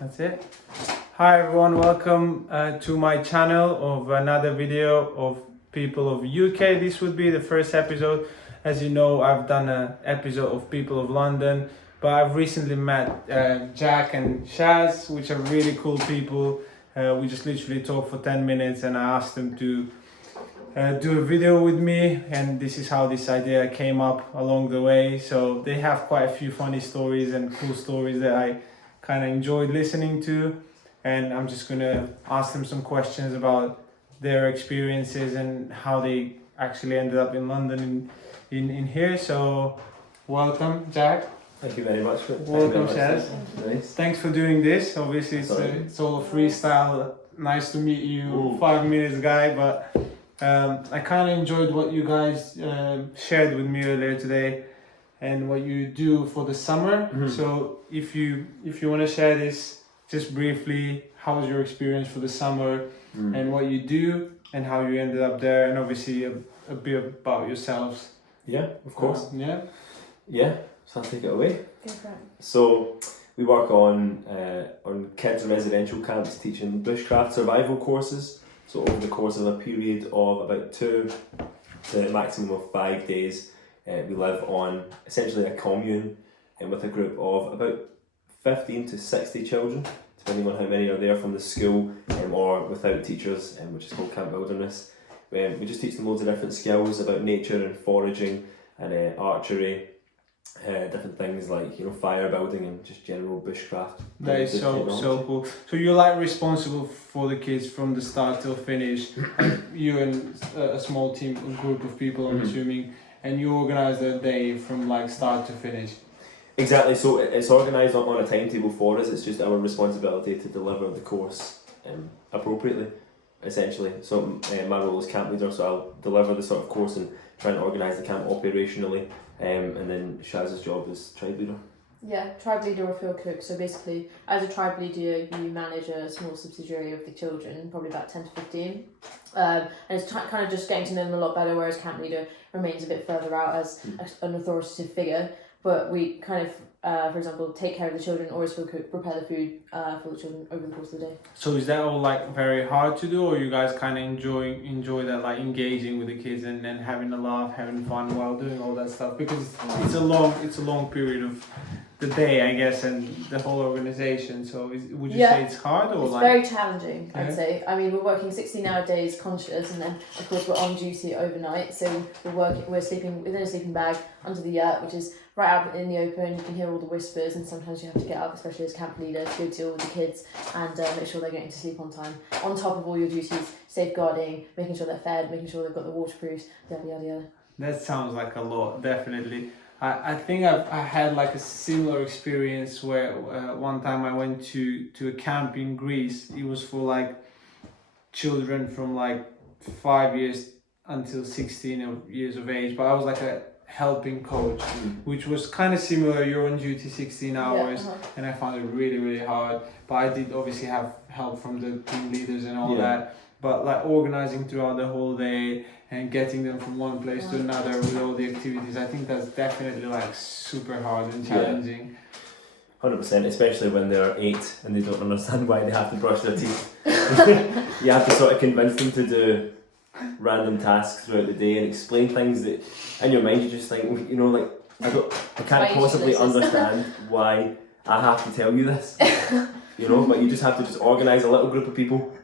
That's it. Hi everyone, welcome to my channel of another video of people of UK. This would be the first episode. As you know, I've done an episode of people of London, but I've recently met Jack and Shaz, which are really cool people. We just literally talked for 10 minutes and I asked them to do a video with me, and this is how this idea came up along the way. So they have quite a few funny stories and cool stories that I kind of enjoyed listening to, and I'm just gonna ask them some questions about their experiences and how they actually ended up in London in here. So welcome, Jack. Thank you very much. Welcome, Shaz. Nice. Thanks for doing this. Obviously it's all a freestyle. Nice to meet you. Ooh. 5 minutes guy, but I kind of enjoyed what you guys shared with me earlier today and what you do for the summer. Mhm. So if you want to share this just briefly, how was your experience for the summer and what you do and how you ended up there, and obviously a bit about yourselves. Yeah, of course. Yeah. So I'll take it away. Go for it. So we work on kids' residential camps teaching bushcraft survival courses. So over the course of a period of about 2 to a maximum of 5 days, we live on essentially a commune and with a group of about 15 to 60 children, depending on how many are there from the school or without teachers, which is called Camp Wilderness. We just teach them loads of different skills about nature and foraging and archery, different things like fire building and just general bushcraft. That is so cool. So you're like responsible for the kids from the start till finish. You and a small team, a group of people, I'm assuming, and you organize the day from like start to finish. Exactly. So it's organised on a timetable for us. It's just our responsibility to deliver the course appropriately, essentially. So my role is camp leader, so I'll deliver the sort of course and try and organise the camp operationally. And then Shaz's job is tribe leader. Yeah, tribe leader or field cook. So basically, as a tribe leader, you manage a small subsidiary of the children, probably about 10 to 15. And it's kind of just getting to know them a lot better, whereas camp leader remains a bit further out as an authoritative figure. But we kind of, for example, take care of the children, or as field cook, prepare the food for the children over the course of the day. So is that all like very hard to do, or you guys kind of enjoy that, like engaging with the kids and having a laugh, having fun while doing all that stuff? Because it's a long period of the day, I guess, and the whole organization. So would you say it's hard, or it's like very challenging? I'd say. I mean, we're working 16-hour days conscious, and then of course we're on duty overnight. So we're sleeping within a sleeping bag under the yurt, which is right out in the open. You can hear all the whispers, and sometimes you have to get up, especially as camp leader, to go deal with the kids and make sure they're getting to sleep on time. On top of all your duties, safeguarding, making sure they're fed, making sure they've got the waterproofs, yada yada yada. That sounds like a lot, definitely. I think I had like a similar experience where one time I went to a camp in Greece. It was for like children from like 5 years until 16 years of age, but I was like a helping coach, which was kind of similar. You're on duty 16 hours, and I found it really hard, but I did obviously have help from the team leaders and all that. But like organizing throughout the whole day and getting them from one place to another with all the activities, I think that's definitely like super hard and challenging. 100%, especially when they're 8 and they don't understand why they have to brush their teeth. You have to sort of convince them to do random tasks throughout the day and explain things that in your mind you just think, like I can't possibly understand why I have to tell you this. But you just have to just organise a little group of people,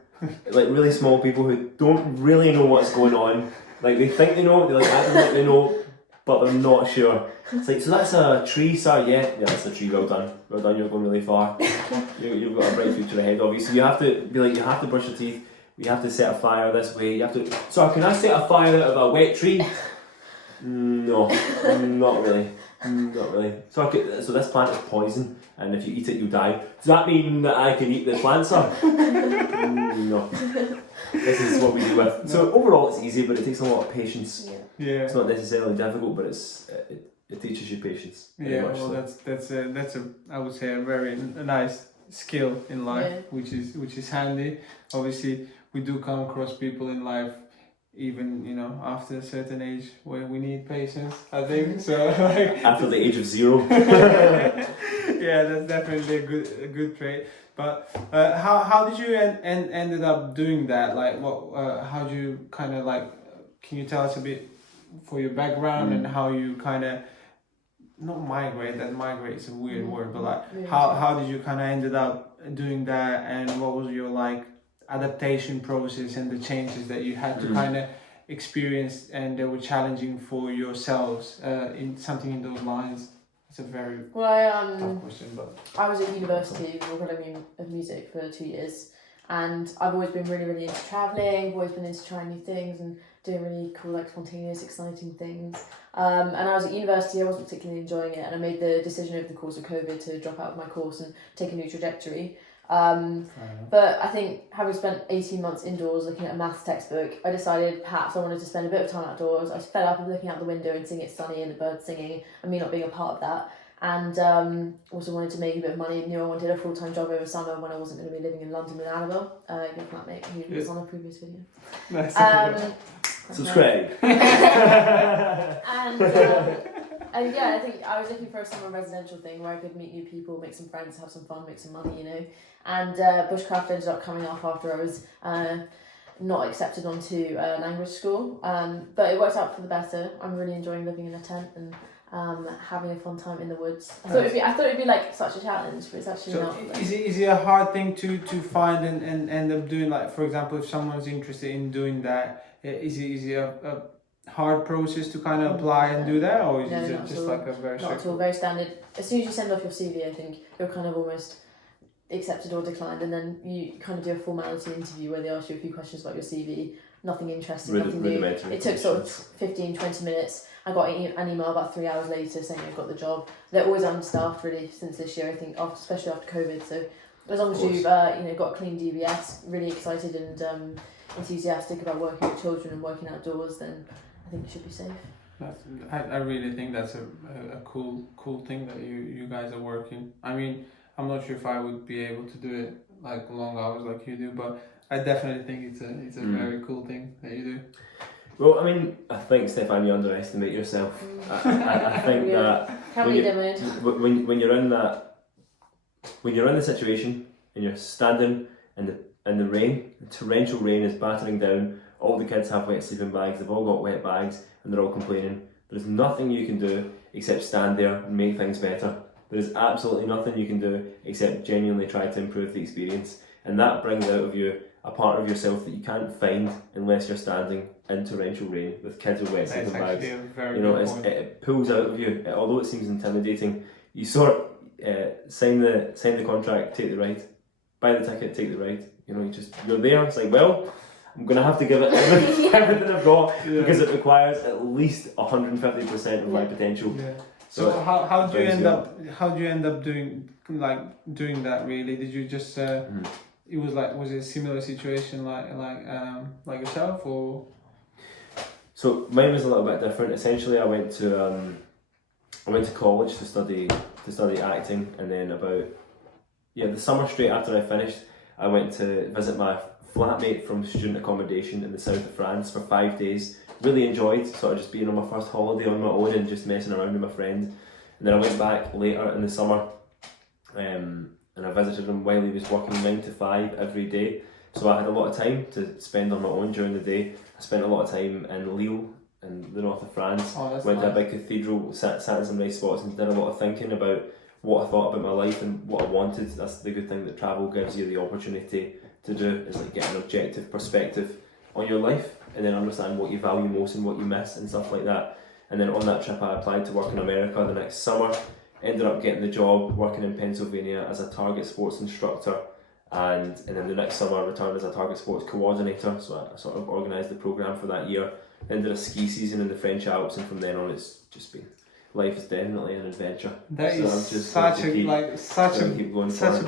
like really small people who don't really know what's going on. Like they think they know, they like act like they know, but they're not sure. It's like, so that's a tree, sir. Yeah, that's a tree. Well done, you're going really far. You've got a bright future ahead of you. So you have to be like, you have to brush your teeth. You have to set a fire this way. You have to. So can I set a fire out of a wet tree? No, not really. Not really. So this plant is poison, and if you eat it, you die. Does that mean that I can eat the plant, sir? No. This is what we do with. So overall, it's easy, but it takes a lot of patience. Yeah. It's not necessarily difficult, but it teaches you patience. Yeah. Well, that's a I would say a very nice skill in life, which is handy. Obviously, we do come across people in life even after a certain age where we need patience, I think. So like After the age of 0. yeah, that's definitely a good trait. But how did you ended up doing that? Like how do you kind of like? Can you tell us a bit for your background and how you kind of not migrate? That migrate is a weird word, but like how did you kind of ended up doing that, and what was your like adaptation process and the changes that you had to kind of experience and that were challenging for yourselves in something in those lines? It's a very tough question, but I was at university for Academy of Music for 2 years, and I've always been really, really into travelling. I've always been into trying new things and doing really cool, like spontaneous, exciting things. And I was at university. I wasn't particularly enjoying it, and I made the decision over the course of COVID to drop out of my course and take a new trajectory. But I think having spent 18 months indoors looking at a maths textbook, I decided perhaps I wanted to spend a bit of time outdoors. I fed up of looking out the window and seeing it sunny and the birds singing and me not being a part of that. And also wanted to make a bit of money. Knew I wanted a full-time job over summer when I wasn't going to be living in London with Annabelle, your flatmate, who was on a previous video. nice. Subscribe. And yeah, I think I was looking for a summer residential thing where I could meet new people, make some friends, have some fun, make some money, And bushcraft ended up coming up after I was not accepted onto language school. But it worked out for the better. I'm really enjoying living in a tent and having a fun time in the woods. I thought it'd be like such a challenge, but it's actually not. Is it a hard thing to find and end up doing? Like, for example, if someone's interested in doing that, is it a hard process to kind of apply and do that, or is it just like a very not at all, very standard. As soon as you send off your CV, I think you're kind of almost accepted or declined, and then you kind of do a formality interview where they ask you a few questions about your CV. Nothing interesting, nothing new. It took sort of 15-20 minutes. I got an email about 3 hours later saying I got the job. They're always understaffed really since this year, I think, especially after COVID. So as long as you've got a clean DBS, really excited and enthusiastic about working with children and working outdoors, then I think you should be safe. I really think that's a cool thing that you guys are working. I mean, I'm not sure if I would be able to do it like long hours like you do, but I definitely think it's a very cool thing that you do. Well, I mean, I think, Stefan, you underestimate yourself. I think that when you're in the situation and you're standing in the rain, the torrential rain is battering down. All the kids have wet sleeping bags. They've all got wet bags, and they're all complaining. There's nothing you can do except stand there and make things better. There is absolutely nothing you can do except genuinely try to improve the experience, and that brings out of you a part of yourself that you can't find unless you're standing in torrential rain with kids with wet sleeping bags. It pulls out of you. Although it seems intimidating, you sort of sign the contract, take the ride, buy the ticket, take the ride. You're there. It's like, well, I'm gonna have to give it everything I've got because it requires at least 150% of my potential. Yeah. So how do you end up doing that really? Did you just was it a similar situation like yourself, or? So mine was a little bit different. Essentially, I went to college to study acting, and then the summer straight after I finished, I went to visit my flatmate from student accommodation in the south of France for 5 days. Really enjoyed sort of just being on my first holiday on my own and just messing around with my friend. And then I went back later in the summer, and I visited him while he was working 9 to 5 every day. So I had a lot of time to spend on my own during the day. I spent a lot of time in Lille in the north of France. Went to a big cathedral, sat in some nice spots, and did a lot of thinking about what I thought about my life and what I wanted. That's the good thing that travel gives you the opportunity to do, is like get an objective perspective on your life and then understand what you value most and what you miss and stuff like that. And then on that trip I applied to work in America the next summer, ended up getting the job working in Pennsylvania as a target sports instructor, and then the next summer I returned as a target sports coordinator. So I sort of organised the programme for that year, then did a ski season in the French Alps, and from then on it's just been, life is definitely an adventure. That is such a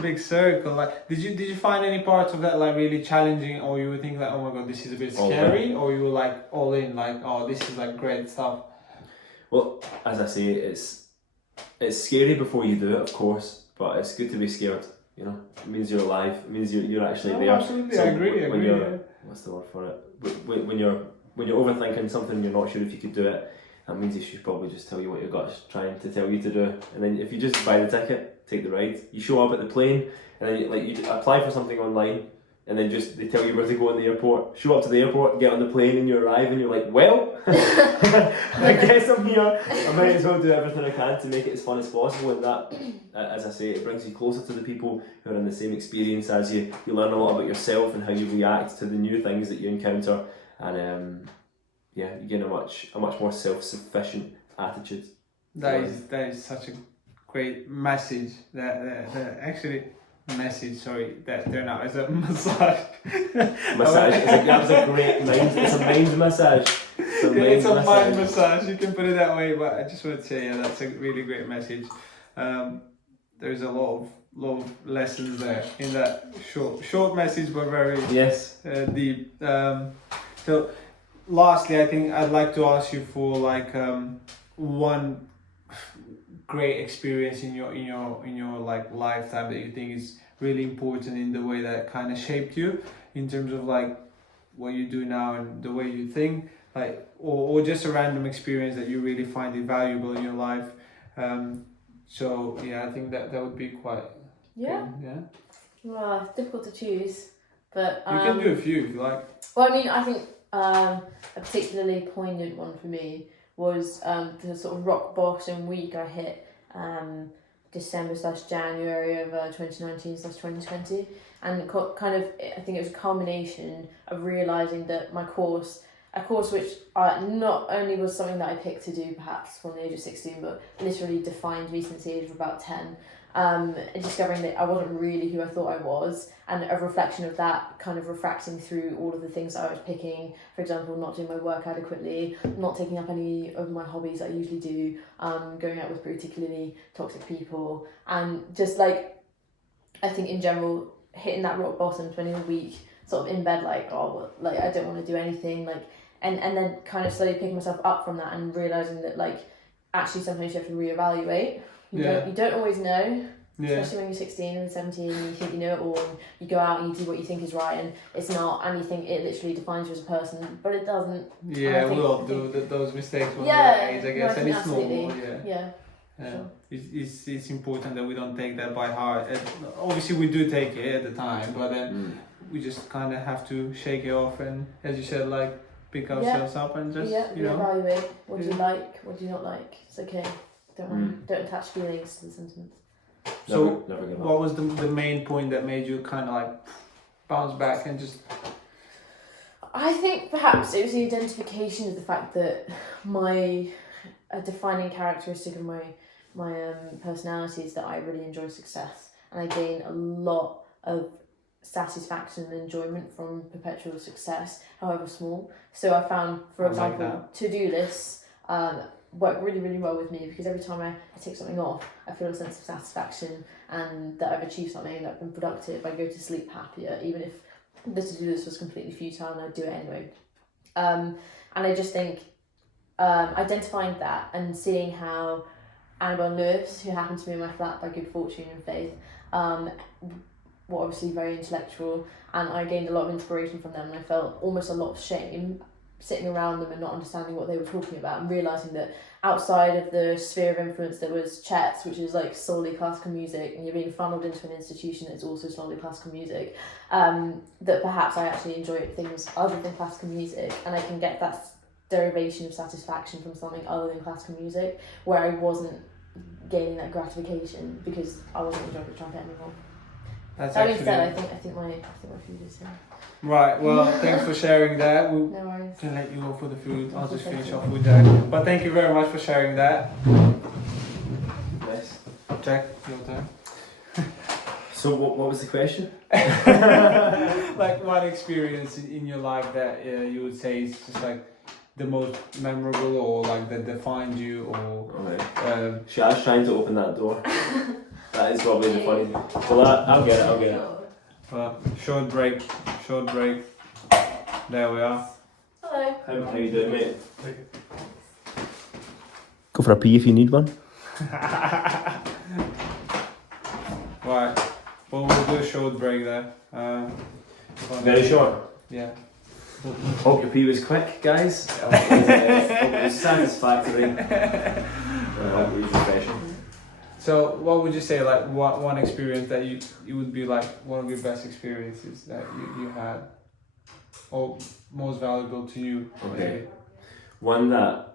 big circle. Like, did you find any parts of that like really challenging, or you would think like, oh my god, this is a bit scary, or you were like all in, like, oh, this is like great stuff? Well, as I say, it's scary before you do it, of course, but it's good to be scared. It means you're alive. It means you're actually there. Absolutely, so I agree. What's the word for it? When when you're overthinking something and you're not sure if you could do it, that means you should probably just tell you what your gut's trying to tell you to do. And then if you just buy the ticket, take the ride, you show up at the plane, and then you apply for something online, and then just they tell you where to go in the airport. Show up to the airport, get on the plane, and you arrive, and you're like, well, I guess I'm here. I might as well do everything I can to make it as fun as possible. And that, as I say, it brings you closer to the people who are in the same experience as you. You learn a lot about yourself and how you react to the new things that you encounter, and yeah, you gain a much more self-sufficient attitude. That is such a great message. That actually. Message, sorry, that turned out as a massage. That was a great mind. It's a mind massage. It's a mind massage. You can put it that way, but I just want to say, yeah, that's a really great message. There's a lot of lessons there in that short message, but very deep. So, lastly, I think I'd like to ask you for like one great experience in your like lifetime that you think is really important in the way that kind of shaped you in terms of like what you do now and the way you think, like or just a random experience that you really find it valuable in your life. So yeah, I think that would be quite good. Yeah. Well, it's difficult to choose, but you can do a few if you like. Well, I mean, I think a particularly poignant one for me was the sort of rock bottom week I hit December/January of 2019/2020, and kind of I think it was a culmination of realising that a course which not only was something that I picked to do perhaps from the age of 16, but literally defined me since the age of about 10. Discovering that I wasn't really who I thought I was, and a reflection of that kind of refracting through all of the things that I was picking. For example, not doing my work adequately, not taking up any of my hobbies I usually do, going out with particularly toxic people, and just like, I think in general, hitting that rock bottom, spending a week sort of in bed like, oh, like I don't want to do anything, like, and then kind of slowly picking myself up from that and realising that like, actually sometimes you have to reevaluate. You don't always know, especially when you're 16 and 17 and you think you know it all, and you go out and you do what you think is right and it's not, and you think it literally defines you as a person, but it doesn't. Yeah, we all do those mistakes when we're that age, I guess, and it's normal. Yeah. Sure. It's important that we don't take that by heart. Obviously we do take it at the time, but then we just kind of have to shake it off and, as you said, like pick ourselves up and just reevaluate. What do you like? What do you not like? It's okay. Don't attach feelings to the sentiments. So, what was the main point that made you kind of like bounce back and just? I think perhaps it was the identification of the fact that a defining characteristic of my personality is that I really enjoy success, and I gain a lot of satisfaction and enjoyment from perpetual success, however small. So I found, for example, to-do lists work really, really well with me, because every time I tick something off, I feel a sense of satisfaction and that I've achieved something, that I've been productive. I go to sleep happier, even if the to-do list was completely futile, and I'd do it anyway. And I just think identifying that and seeing how Annabelle Lewis, who happened to be in my flat by good fortune and faith, were obviously very intellectual, and I gained a lot of inspiration from them, and I felt almost a lot of shame sitting around them and not understanding what they were talking about, and realising that outside of the sphere of influence there was Chet's, which is like solely classical music, and you're being funneled into an institution that's also solely classical music, that perhaps I actually enjoy things other than classical music, and I can get that derivation of satisfaction from something other than classical music, where I wasn't gaining that gratification because I wasn't enjoying the trumpet anymore. That's that being said, I think my food is here. Right, well, thanks for sharing that. No worries. Can let you go for the food. I'll just finish off with that. But thank you very much for sharing that. Yes. Jack, your turn. So what was the question? Like one experience in your life that you would say is just like the most memorable, or like that defined you, or Shaz trying to open that door. That is probably the funny thing. Well, I'll get it. Well, short break. There we are. Hello. How you doing, mate? Go for a pee if you need one. Right. Well, we'll do a short break there. Very short. Yeah. Hope your pee was quick, guys. Hope it was satisfactory. I hope it was refreshing. So, what would you say, like, what one experience that you would be like one of your best experiences that you had, or most valuable to you? Okay. One that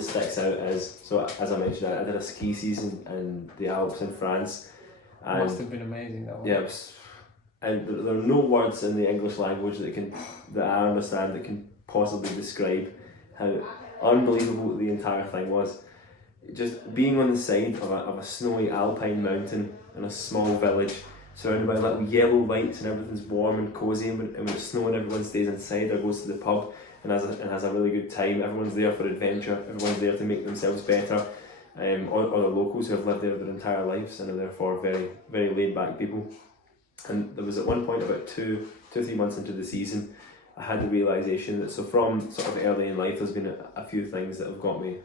sticks out is, so as I mentioned, I did a ski season in the Alps in France. And Must have been amazing that one. yeah, and there are no words in the English language that I understand that can possibly describe how unbelievable the entire thing was. Just being on the side of a snowy alpine mountain in a small village, surrounded by little yellow lights, and everything's warm and cosy, and when it's snowing everyone stays inside or goes to the pub and has a really good time. Everyone's there for adventure, everyone's there to make themselves better, or the locals who have lived there their entire lives and are therefore very, very laid back people. And there was at one point, about 2-3 months into the season, I had the realisation that, so from sort of early in life, there's been a few things that have got me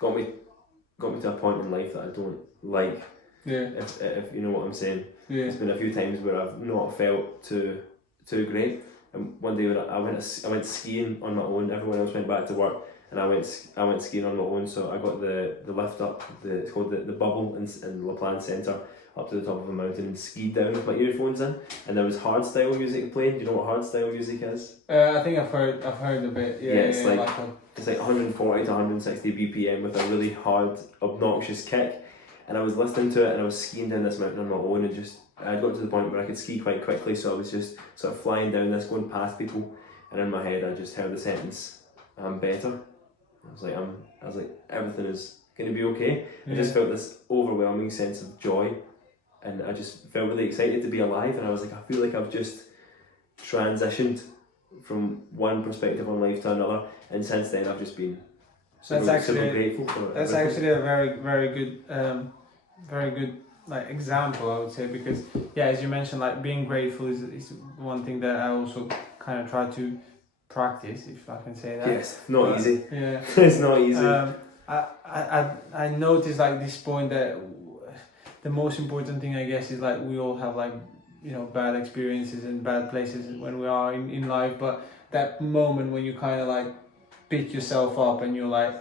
to a point in life that I don't like. Yeah. If you know what I'm saying. Yeah. There's been a few times where I've not felt too great. And one day when I went skiing on my own, everyone else went back to work, and I went skiing on my own. So I got the lift up, it's called the bubble in La Plan Centre, up to the top of a mountain, and skied down with my earphones in, and there was hardstyle music playing. Do you know what hardstyle music is? I think I've heard a bit. Yeah, it's like it's like 140 to 160 BPM with a really hard, obnoxious kick. And I was listening to it, and I was skiing down this mountain on my own, and I got to the point where I could ski quite quickly, so I was just sort of flying down this, going past people, and in my head I just heard the sentence, "I'm better." I was like, everything is going to be okay. Yeah. I just felt this overwhelming sense of joy, and I just felt really excited to be alive, and I was like, I feel like I've just transitioned from one perspective on life to another, and since then I've just been super grateful for it. That's actually a very, very good like example, I would say, because yeah, as you mentioned, like being grateful is one thing that I also kind of try to practice, if I can say that. Yes, not easy. Yeah. It's not easy. I noticed like this point that the most important thing, I guess, is like we all have like, you know, bad experiences and bad places when we are in life, but that moment when you kind of like pick yourself up and you're like,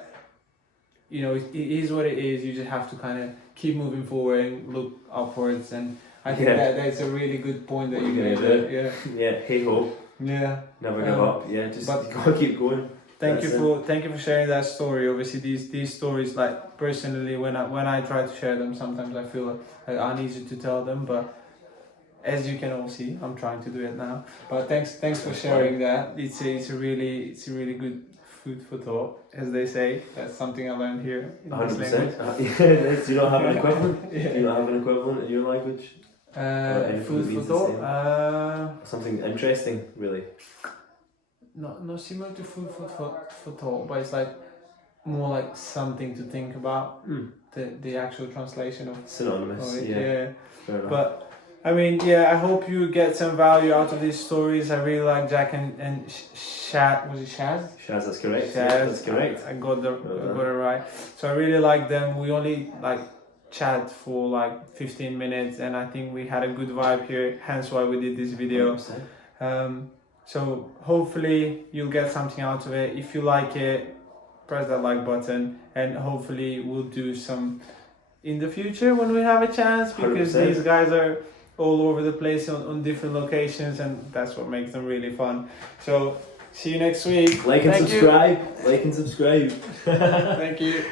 you know, it is what it is. You just have to kind of keep moving forward and look upwards, and I think that's a really good point that you made. Yeah, hey ho. Yeah. Never give up. Yeah, just you gotta keep going. Thank you for sharing that story. Obviously, these stories, like personally, when I try to share them, sometimes I feel like uneasy to tell them, but as you can all see, I'm trying to do it now. But thanks for sharing that. It's a really good food for thought, as they say. That's something I learned here in this language. Do you not have an equivalent? Do you not have an equivalent in your language? Food for thought. Something interesting, really. Not similar to food for thought, but it's like more like something to think about. The actual translation of synonymous. Of it. Yeah. Fair enough. But I mean, yeah, I hope you get some value out of these stories. I really like Jack and Shaz. Was it Shaz? Shaz, that's correct. Shaz, yeah, that's correct. I got it right. So I really like them. We only like chat for like 15 minutes, and I think we had a good vibe here. Hence why we did this video. So hopefully you'll get something out of it. If you like it, press that like button, and hopefully we'll do some in the future when we have a chance, because 100%. These guys are all over the place on different locations, and that's what makes them really fun. So see you next week. Like and subscribe. Like and subscribe. Thank you.